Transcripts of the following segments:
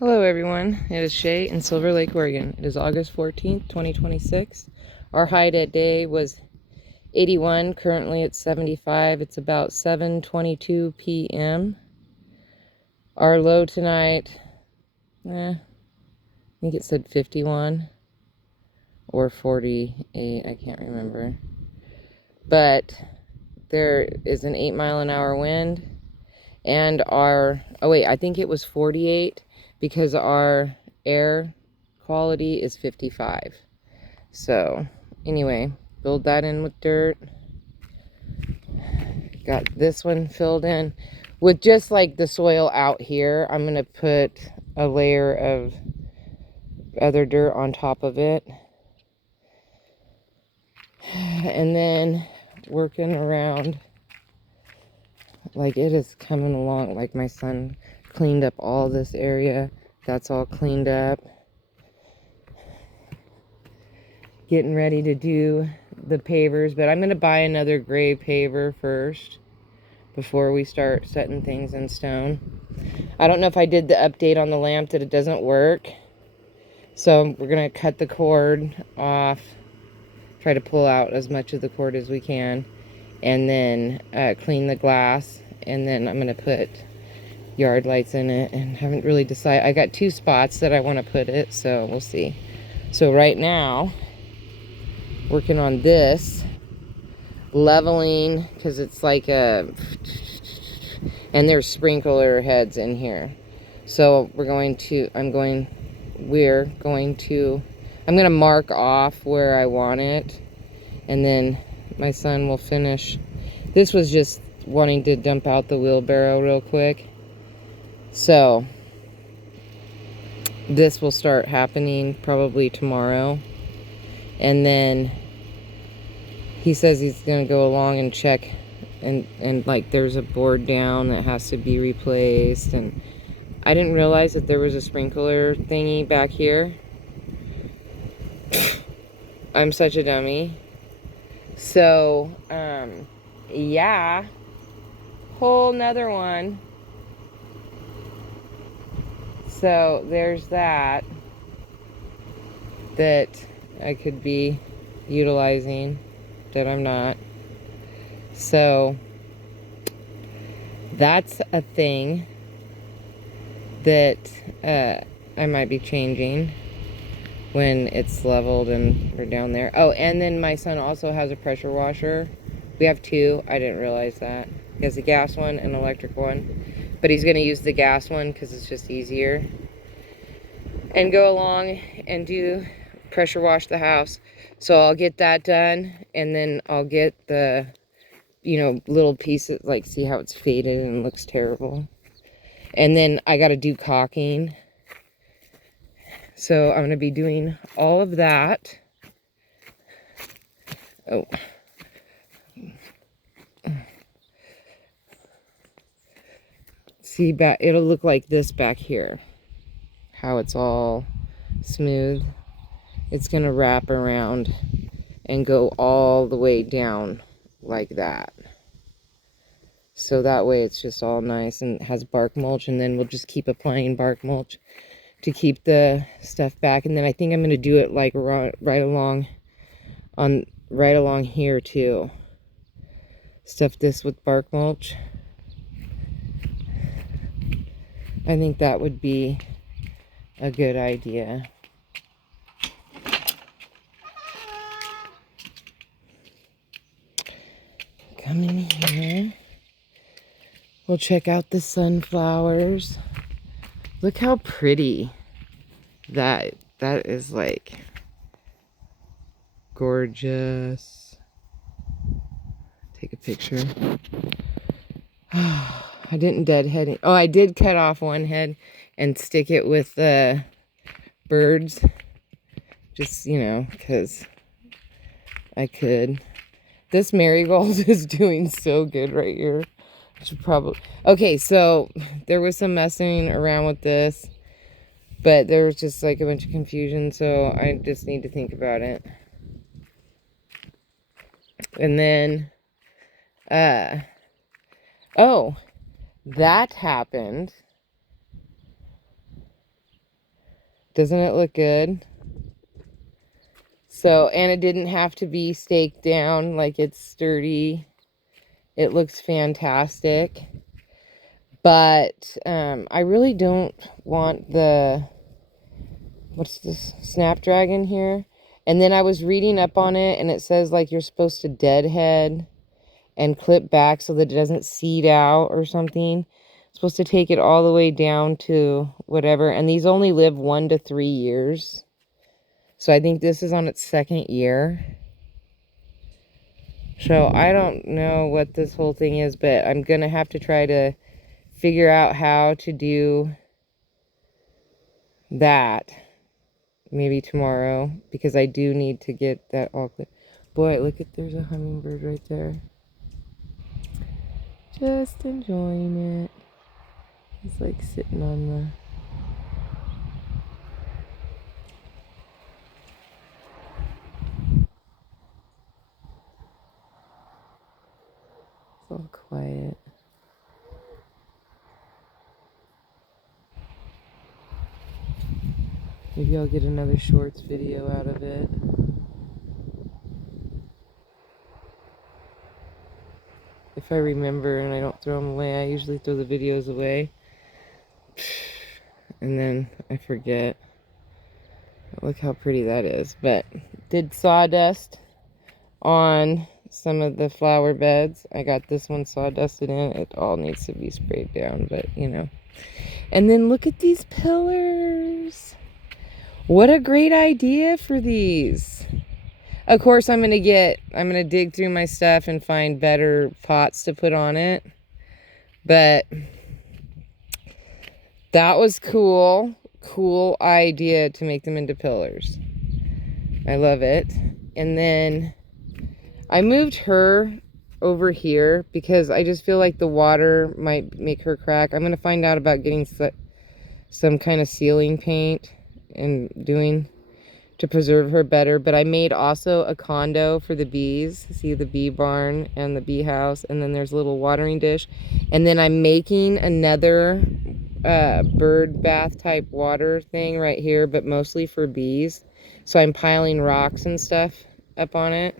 Hello everyone, it is Shay in Silver Lake, Oregon. It is August 14th, 2026. Our high day was 81, currently it's 75. It's about 7:22 p.m. Our low tonight, I think it said 51 or 48, I can't remember. But there is an 8-mile-an-hour wind, and I think it was 48 because our air quality is 55. So anyway, filled that in with dirt. Got this one filled in with just like the soil out here. I'm gonna put a layer of other dirt on top of it, and then working around. Like, it is coming along. Like, my son cleaned up all this area. That's all cleaned up. Getting ready to do the pavers, but I'm going to buy another gray paver first before we start setting things in stone. I don't know if I did the update on the lamp that it doesn't work. So we're going to cut the cord off, try to pull out as much of the cord as we can, and then clean the glass, and then I'm going to put yard lights in it, and haven't really decided. I got 2 spots that I want to put it, so we'll see. So right now, working on this, leveling, because it's like and there's sprinkler heads in here. So I'm going to mark off where I want it, and then my son will finish. This was just wanting to dump out the wheelbarrow real quick. So this will start happening probably tomorrow. And then he says he's going to go along and check, and like there's a board down that has to be replaced. And I didn't realize that there was a sprinkler thingy back here. I'm such a dummy. So, yeah. Whole nother one. So there's that I could be utilizing that I'm not. So that's a thing that I might be changing when it's leveled and we're down there. Oh, and then my son also has a pressure washer. We have 2. I didn't realize that. He has a gas one and an electric one. But he's going to use the gas one because it's just easier. And go along and do pressure wash the house. So I'll get that done. And then I'll get the, little pieces. Like, see how it's faded and looks terrible. And then I got to do caulking. So I'm going to be doing all of that. Oh. See, it'll look like this back here. How it's all smooth. It's going to wrap around and go all the way down like that. So that way it's just all nice and has bark mulch, and then we'll just keep applying bark mulch to keep the stuff back. And then I think I'm going to do it like right along here too. Stuff this with bark mulch. I think that would be a good idea. Come in here. We'll check out the sunflowers. Look how pretty that is, like gorgeous. Take a picture. I didn't deadhead it. Oh, I did cut off one head and stick it with the birds. Just, because I could. This marigold is doing so good right here. I should probably... Okay, so there was some messing around with this, but there was just like a bunch of confusion, so I just need to think about it. And then, oh, that happened. Doesn't it look good? So, and it didn't have to be staked down, like it's sturdy. It looks fantastic. But I really don't want the, what's this, snapdragon here? And then I was reading up on it, and it says like you're supposed to deadhead and clip back so that it doesn't seed out or something. Supposed to take it all the way down to whatever. And these only live 1 to 3 years. So I think this is on its 2nd year. So I don't know what this whole thing is, but I'm going to have to try to figure out how to do that maybe tomorrow, because I do need to get that all clear. Boy, look at, there's a hummingbird right there. Just enjoying it. He's like sitting on the... It's all quiet. Maybe I'll get another shorts video out of it. If I remember and I don't throw them away. I usually throw the videos away. And then I forget. Look how pretty that is. But did sawdust on some of the flower beds. I got this one sawdusted in. It all needs to be sprayed down, but you know. And then look at these pillars. What a great idea for these. Of course, I'm going to dig through my stuff and find better pots to put on it. But that was cool. Cool idea to make them into pillars. I love it. And then I moved her over here because I just feel like the water might make her crack. I'm going to find out about getting some kind of ceiling paint and doing to preserve her better. But I made also a condo for the bees. See the bee barn and the bee house, and then there's a little watering dish. And then I'm making another bird bath type water thing right here, but mostly for bees. So I'm piling rocks and stuff up on it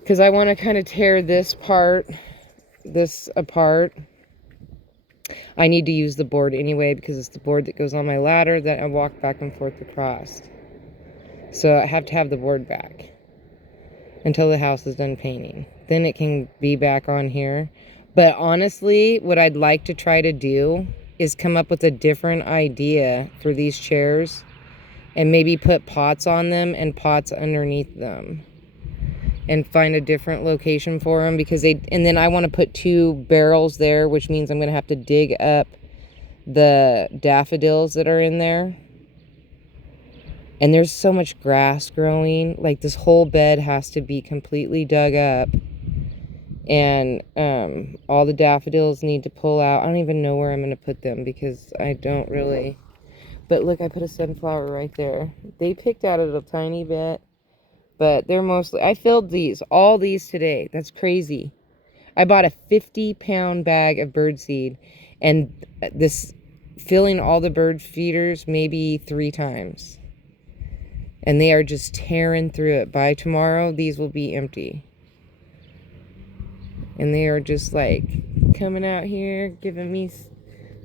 because I want to kind of tear this apart. I need to use the board anyway because it's the board that goes on my ladder that I walk back and forth across. So I have to have the board back until the house is done painting. Then it can be back on here. But honestly, what I'd like to try to do is come up with a different idea for these chairs and maybe put pots on them and pots underneath them. And find a different location for them because and then I want to put 2 barrels there, which means I'm going to have to dig up the daffodils that are in there. And there's so much grass growing. Like this whole bed has to be completely dug up. And all the daffodils need to pull out. I don't even know where I'm going to put them because I don't really. But look, I put a sunflower right there. They picked out a tiny bit. But they're mostly, I filled all these today. That's crazy. I bought a 50-pound bag of birdseed, and filling all the bird feeders maybe 3 times. And they are just tearing through it. By tomorrow, these will be empty. And they are just like coming out here,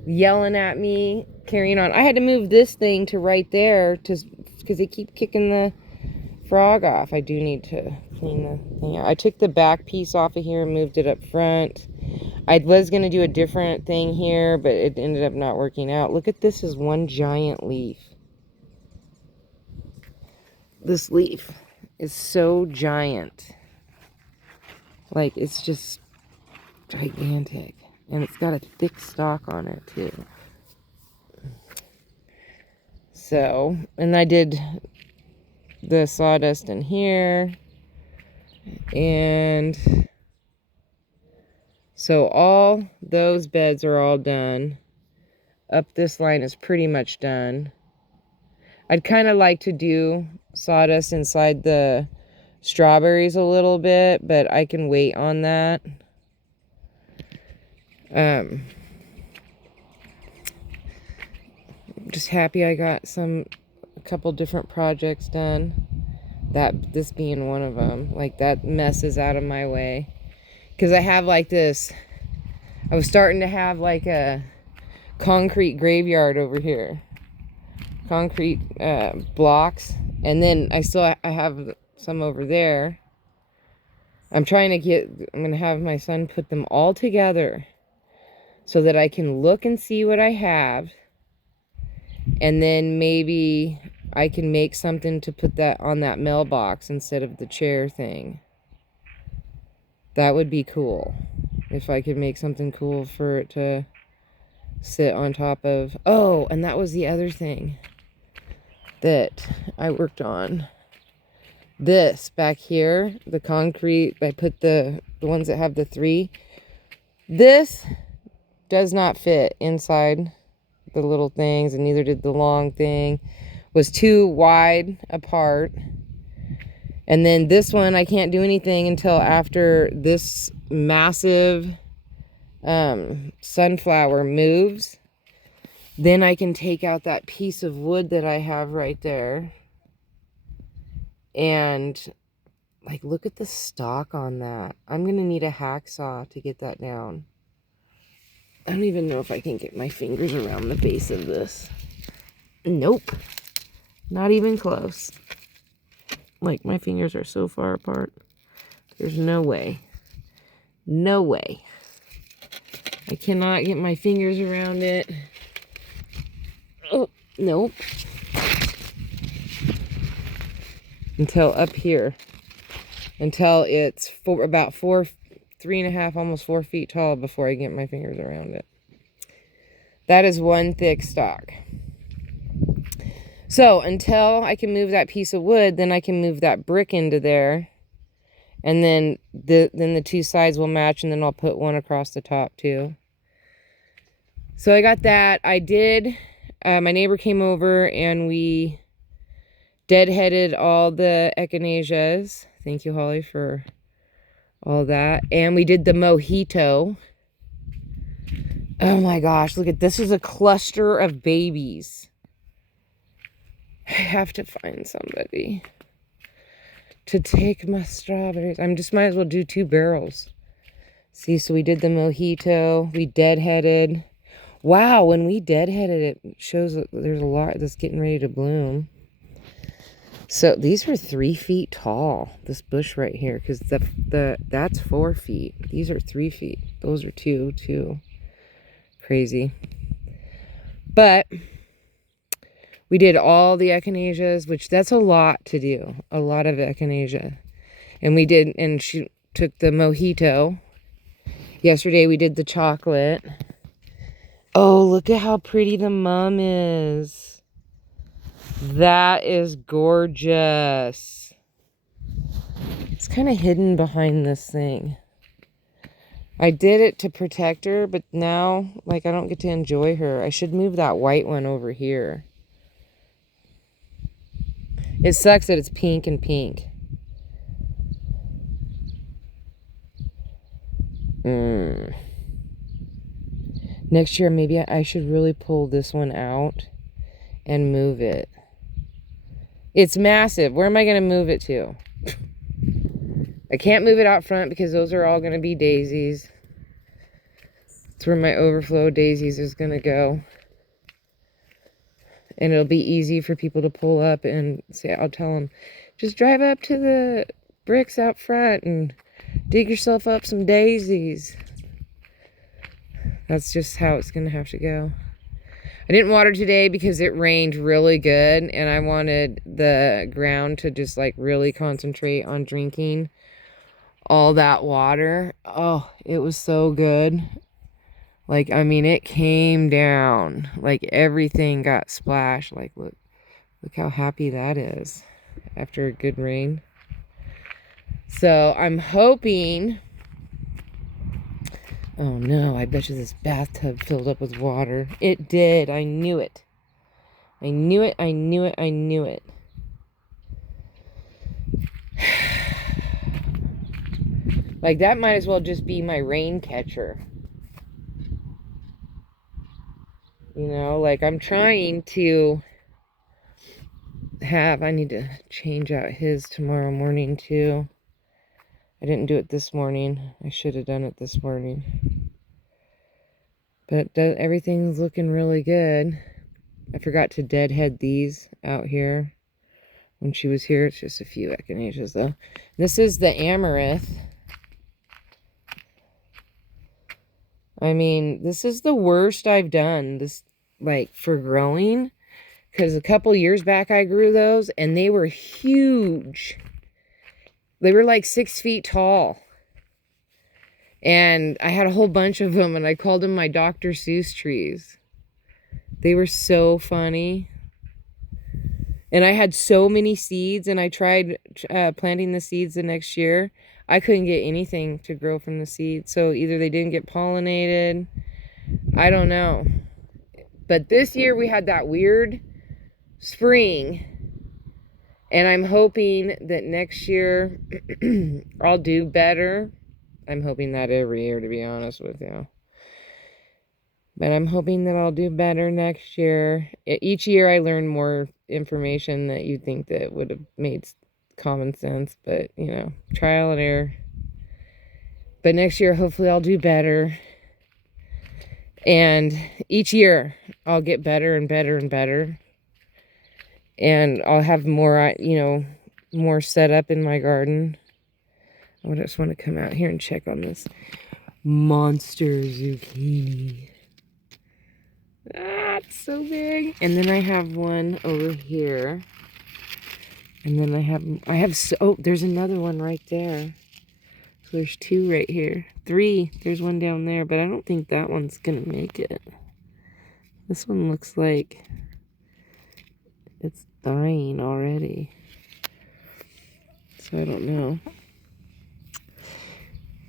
yelling at me, carrying on. I had to move this thing to right there because they keep kicking the frog off. I do need to clean the thing out. I took the back piece off of here and moved it up front. I was going to do a different thing here, but it ended up not working out. Look at this, is one giant leaf. This leaf is so giant. Like, it's just gigantic. And it's got a thick stalk on it, too. So, and I did the sawdust in here, and so all those beds are all done. Up this line is pretty much done. I'd kind of like to do sawdust inside the strawberries a little bit, but I can wait on that. just happy I got a couple different projects done. This being one of them. Like, that mess is out of my way. Because I have like this, I was starting to have like a concrete graveyard over here. Concrete blocks. And then I have some over there. I'm going to have my son put them all together so that I can look and see what I have. And then maybe I can make something to put that on that mailbox instead of the chair thing. That would be cool. If I could make something cool for it to sit on top of. Oh, and that was the other thing that I worked on. This back here, the concrete, I put the ones that have the 3. This does not fit inside the little things, and neither did the long thing. Was too wide apart. And then this one, I can't do anything until after this massive sunflower moves. Then I can take out that piece of wood that I have right there. And, like, look at the stalk on that. I'm going to need a hacksaw to get that down. I don't even know if I can get my fingers around the base of this. Nope. Not even close. Like, my fingers are so far apart. There's no way. No way. I cannot get my fingers around it. Oh, nope. Until up here. Until it's about 3.5, almost 4 feet tall before I get my fingers around it. That is one thick stalk. So until I can move that piece of wood, then I can move that brick into there. And then the 2 sides will match, and then I'll put one across the top too. So I got that. I did, my neighbor came over and we deadheaded all the echinaceas. Thank you, Holly, for all that. And we did the mojito. Oh my gosh, look at this. Is a cluster of babies. I have to find somebody to take my strawberries. I just might as well do 2 barrels. See, so we did the mojito. We deadheaded. Wow, when we deadheaded it, shows that there's a lot that's getting ready to bloom. So these are 3 feet tall, this bush right here, because that's 4 feet. These are 3 feet. Those are 2. Crazy. But we did all the echinaceas, which that's a lot to do. A lot of echinacea. And she took the mojito. Yesterday we did the chocolate. Oh, look at how pretty the mum is. That is gorgeous. It's kind of hidden behind this thing. I did it to protect her, but now, like, I don't get to enjoy her. I should move that white one over here. It sucks that it's pink and pink. Next year, maybe I should really pull this one out and move it. It's massive. Where am I going to move it to? I can't move it out front because those are all going to be daisies. That's where my overflow daisies is going to go. And it'll be easy for people to pull up and say, I'll tell them, just drive up to the bricks out front and dig yourself up some daisies. That's just how it's going to have to go. I didn't water today because it rained really good, and I wanted the ground to just, like, really concentrate on drinking all that water. Oh, it was so good. Like, I mean, it came down. Like, everything got splashed. Like, look how happy that is after a good rain. So, I'm hoping... Oh no, I bet you this bathtub filled up with water. It did. I knew it. I knew it. I knew it. I knew it. Like, that might as well just be my rain catcher. You know, like I'm trying to I need to change out his tomorrow morning too. I didn't do it this morning. I should have done it this morning. But everything's looking really good. I forgot to deadhead these out here when she was here. It's just a few echinaceas though. This is the amaranth. I mean, this is the worst I've done this, like, for growing. Because a couple years back I grew those and they were huge. They were like 6 feet tall. And I had a whole bunch of them and I called them my Dr. Seuss trees. They were so funny. And I had so many seeds and I tried planting the seeds the next year. I couldn't get anything to grow from the seeds. So either they didn't get pollinated. I don't know. But this year we had that weird spring. And I'm hoping that next year I'll do better. I'm hoping that every year, to be honest with you. But I'm hoping that I'll do better next year. Each year I learn more information that you'd think that would have made common sense. But, you know, trial and error. But next year, hopefully I'll do better. And each year I'll get better and better and better. And I'll have more, you know, more set up in my garden. I just want to come out here and check on this monster zucchini. Ah, it's so big. And then I have one over here. And then I have oh, there's another one right there. So there's 2 right here. 3. There's one down there, but I don't think that one's gonna make it. This one looks like it's dying already. So I don't know.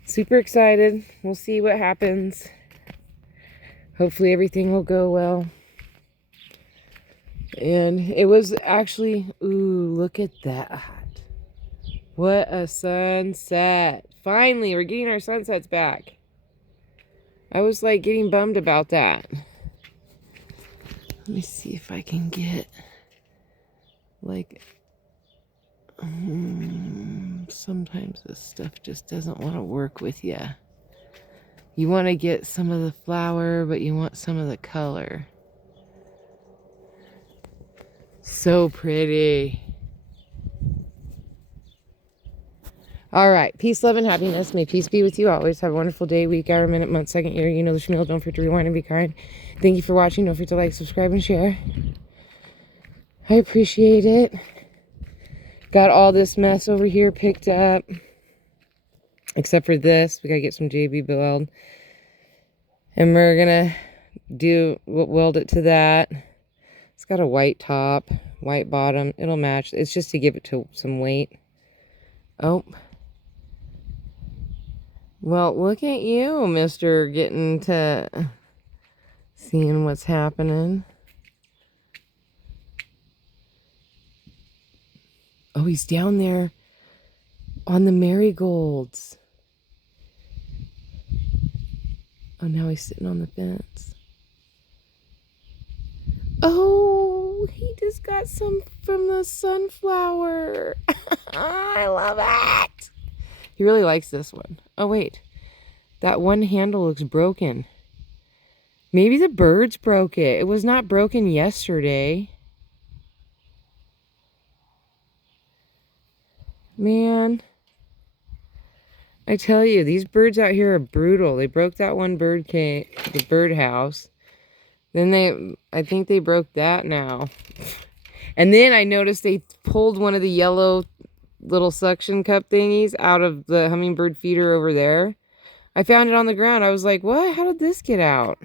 Super excited. We'll see what happens. Hopefully everything will go well. And it was actually, ooh, look at that. What a sunset. Finally, we're getting our sunsets back. I was like getting bummed about that. Let me see if I can get like, sometimes this stuff just doesn't want to work with you. You want to get some of the flower, but you want some of the color. So pretty. All right. Peace, love, and happiness. May peace be with you always. Have a wonderful day, week, hour, minute, month, second, year. You know the schmeal. Don't forget to rewind and be kind. Thank you for watching. Don't forget to like, subscribe, and share. I appreciate it. Got all this mess over here picked up. Except for this. We got to get some JB build. And we're going to weld it to that. It's got a white top, white bottom. It'll match. It's just to give it to some weight. Oh. Well, look at you, Mr. Getting to seeing what's happening. Oh, he's down there on the marigolds. Oh, now he's sitting on the fence. Oh, he just got some from the sunflower. I love it. He really likes this one. Oh, wait. That one handle looks broken. Maybe the birds broke it. It was not broken yesterday. Man. I tell you, these birds out here are brutal. They broke that one bird cage, the birdhouse. Then I think they broke that now. And then I noticed they pulled one of the yellow little suction cup thingies out of the hummingbird feeder over there. I found it on the ground. I was like, what? How did this get out?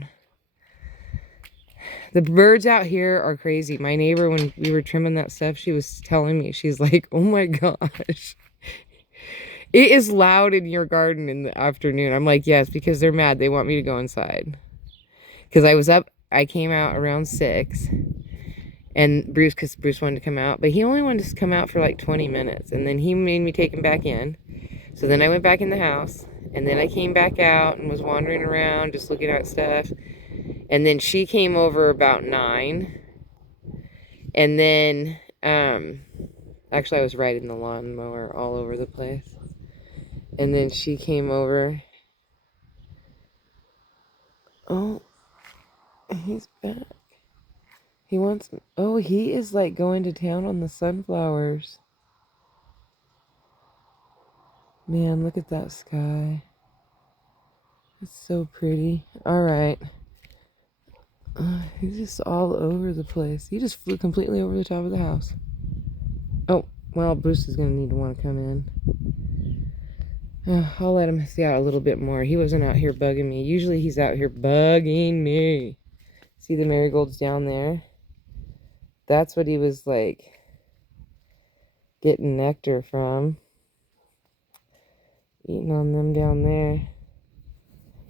The birds out here are crazy. My neighbor, when we were trimming that stuff, she was telling me, she's like, oh my gosh. It is loud in your garden in the afternoon. I'm like, yes, because they're mad. They want me to go inside. Because I was up, I came out around 6. And because Bruce wanted to come out. But he only wanted to come out for like 20 minutes. And then he made me take him back in. So then I went back in the house. And then I came back out and was wandering around just looking at stuff. And then she came over about 9. And then, actually I was riding the lawnmower all over the place. And then she came over. Oh, he's back. He wants, oh, he is like going to town on the sunflowers. Man, look at that sky. It's so pretty. All right. He's just all over the place. He just flew completely over the top of the house. Oh, well, Bruce is going to need to want to come in. I'll let him see out a little bit more. He wasn't out here bugging me. Usually he's out here bugging me. See the marigolds down there? That's what he was like getting nectar from. Eating on them down there.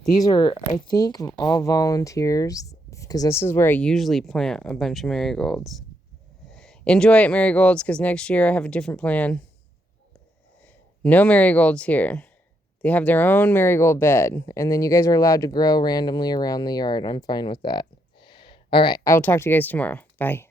These are, I think, all volunteers, because this is where I usually plant a bunch of marigolds. Enjoy it, marigolds, because next year I have a different plan. No marigolds here. They have their own marigold bed, and then you guys are allowed to grow randomly around the yard. I'm fine with that. All right, I'll talk to you guys tomorrow. Bye.